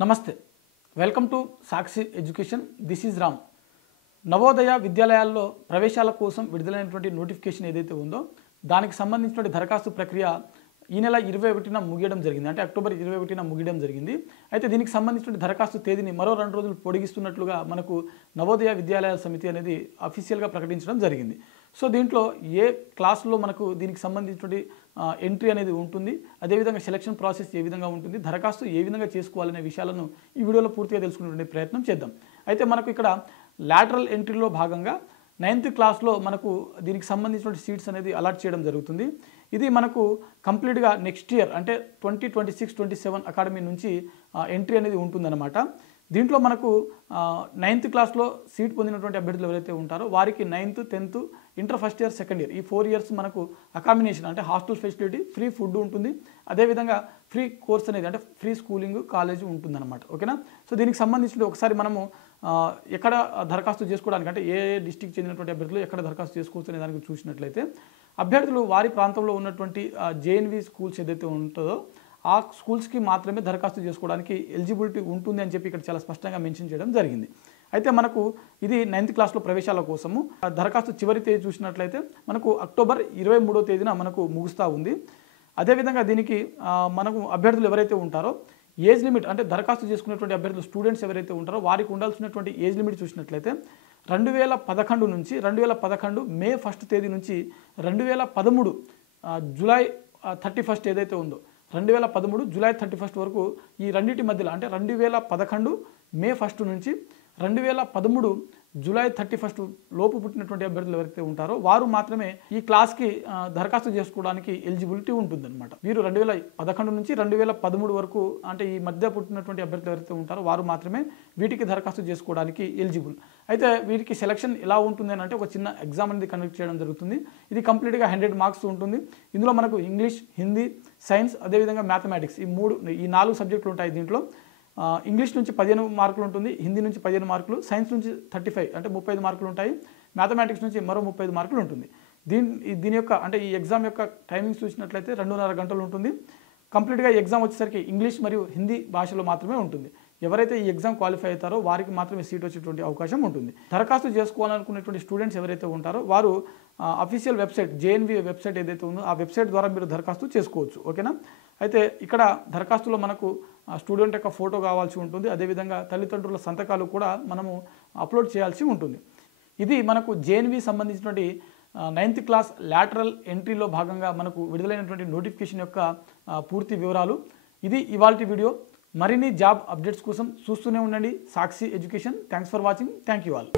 నమస్తే welcome to Sakshi education this is Ram Navodaya విద్యాలయాల్లో ప్రవేశాల కోసం విడుదలైనటువంటి నోటిఫికేషన్ ఏదైతే ఉందో దానికి సంబంధించిన దరఖాస్తు ప్రక్రియ ఈ నెల 21న ముగియడం జరిగింది. అంటే అక్టోబర్ 21న ముగియడం జరిగింది. అయితే దీనికి సంబంధించిన దరఖాస్తు తేదీని మరో 2 రోజులు పొడిగిస్తున్నట్లుగా మనకు నవోదయ విద్యాలయాల సమితి అనేది అఫీషియల్గా ప్రకటించడం జరిగింది. సో దీంట్లో ఏ క్లాసులో మనకు దీనికి సంబంధించిన ఎంట్రీ అనేది ఉంటుంది, అదేవిధంగా సెలక్షన్ ప్రాసెస్ ఏ విధంగా ఉంటుంది, దరఖాస్తు ఏ విధంగా చేసుకోవాలనే విషయాలను ఈ వీడియోలో పూర్తిగా తెలుసుకునే ప్రయత్నం చేద్దాం. అయితే మనకు ఇక్కడ లాటరల్ ఎంట్రీలో భాగంగా 9th క్లాస్లో మనకు దీనికి సంబంధించిన సీట్స్ అనేది అలాట్ చేయడం జరుగుతుంది. ఇది మనకు కంప్లీట్గా నెక్స్ట్ ఇయర్ అంటే 2026-27 అకాడమీ నుంచి ఎంట్రీ అనేది ఉంటుందన్నమాట. దీంట్లో మనకు 9th క్లాస్లో సీట్ పొందినటువంటి అభ్యర్థులు ఎవరైతే ఉంటారో వారికి 9th, 10th, inter first year, second year ఈ 4 ఇయర్స్ మనకు అకామినేషన్ అంటే హాస్టల్ ఫెసిలిటీ, ఫ్రీ ఫుడ్ ఉంటుంది, అదేవిధంగా ఫ్రీ కోర్స్ అనేది అంటే ఫ్రీ స్కూలింగ్ కాలేజ్ ఉంటుందన్నమాట. ఓకేనా. సో దీనికి సంబంధించి ఒకసారి మనము ఎక్కడ దరఖాస్తు చేసుకోవడానికి అంటే ఏ డిస్టిక్ చెందినటువంటి అభ్యర్థులు ఎక్కడ దరఖాస్తు చేసుకోవచ్చు అనే దానికి చూసినట్లయితే అభ్యర్థులు వారి ప్రాంతంలో ఉన్నటువంటి జేఎన్వి స్కూల్స్ ఏదైతే ఉంటుందో ఆ స్కూల్స్కి మాత్రమే దరఖాస్తు చేసుకోవడానికి ఎలిజిబిలిటీ ఉంటుంది అని చెప్పి ఇక్కడ చాలా స్పష్టంగా మెన్షన్ చేయడం జరిగింది. అయితే మనకు ఇది 9th క్లాస్లో ప్రవేశాల కోసము దరఖాస్తు చివరి తేదీ చూసినట్లయితే మనకు అక్టోబర్ 23వ తేదీన మనకు ముగుస్తూ ఉంది. అదేవిధంగా దీనికి మనకు అభ్యర్థులు ఎవరైతే ఉంటారో ఏజ్ లిమిట్ అంటే దరఖాస్తు చేసుకునేటువంటి అభ్యర్థులు స్టూడెంట్స్ ఎవరైతే ఉంటారో వారికి ఉండాల్సినటువంటి ఏజ్ లిమిట్ చూసినట్లయితే 2011 నుంచి 2011 మే 1 తేదీ నుంచి 2013 జూలై 31 ఏదైతే ఉందో 2013 జూలై 31 వరకు ఈ రెండింటి మధ్యలో అంటే 2011 మే 1 నుంచి 2013 జూలై 31 లోపు పుట్టినటువంటి అభ్యర్థులు ఎవరైతే ఉంటారో వారు మాత్రమే ఈ క్లాస్కి దరఖాస్తు చేసుకోవడానికి ఎలిజిబిలిటీ ఉంటుందన్నమాట. వీరు 2011 నుంచి 2013 వరకు అంటే ఈ మధ్య పుట్టినటువంటి అభ్యర్థులు ఎవరైతే ఉంటారో వారు మాత్రమే వీటికి దరఖాస్తు చేసుకోవడానికి ఎలిజిబుల్. అయితే వీరికి సెలక్షన్ ఎలా ఉంటుంది అని అంటే ఒక చిన్న ఎగ్జామ్ అనేది కండక్ట్ చేయడం జరుగుతుంది. ఇది కంప్లీట్గా 100 మార్క్స్ ఉంటుంది. ఇందులో మనకు ఇంగ్లీష్, హిందీ, సైన్స్, అదేవిధంగా మ్యాథమెటిక్స్ ఈ 4 సబ్జెక్టులు ఉంటాయి. దీంట్లో ఇంగ్లీష్ నుంచి 15 మార్కులు ఉంటుంది, హిందీ నుంచి 15 మార్కులు, సైన్స్ నుంచి 35 అంటే 35 మార్కులు ఉంటాయి, మ్యాథమెటిక్స్ నుంచి మరో 35 మార్కులు ఉంటుంది. దీని యొక్క అంటే ఈ ఎగ్జామ్ యొక్క టైమింగ్స్ చూసినట్లయితే 2.5 గంటలు ఉంటుంది. కంప్లీట్గా ఈ ఎగ్జామ్ వచ్చేసరికి ఇంగ్లీష్ మరియు హిందీ భాషలో మాత్రమే ఉంటుంది. ఎవరైతే ఈ ఎగ్జామ్ క్వాలిఫై అవుతారో వారికి మాత్రమే సీట్ వచ్చేటువంటి అవకాశం ఉంటుంది. దరఖాస్తు చేసుకోవాలనుకునేటువంటి స్టూడెంట్స్ ఎవరైతే ఉంటారో వారు అఫీషియల్ వెబ్సైట్ జేఎన్వి వెబ్సైట్ ఏదైతే ఉందో ఆ వెబ్సైట్ ద్వారా మీరు దరఖాస్తు చేసుకోవచ్చు. ఓకేనా. అయితే ఇక్కడ దరఖాస్తులో మనకు స్టూడెంట్ యొక్క ఫోటో కావాల్సి ఉంటుంది, అదేవిధంగా తల్లిదండ్రుల సంతకాలు కూడా మనము అప్లోడ్ చేయాల్సి ఉంటుంది. ఇది మనకు జేఎన్వి సంబంధించినటువంటి 9th క్లాస్ లాటరల్ ఎంట్రీలో భాగంగా మనకు విడుదలైనటువంటి నోటిఫికేషన్ యొక్క పూర్తి వివరాలు. ఇది ఇవాల్టి వీడియో. మరిన్ని జాబ్ అప్డేట్స్ కోసం చూస్తూనే ఉండండి Sakshi education. Thanks for watching. Thank you all.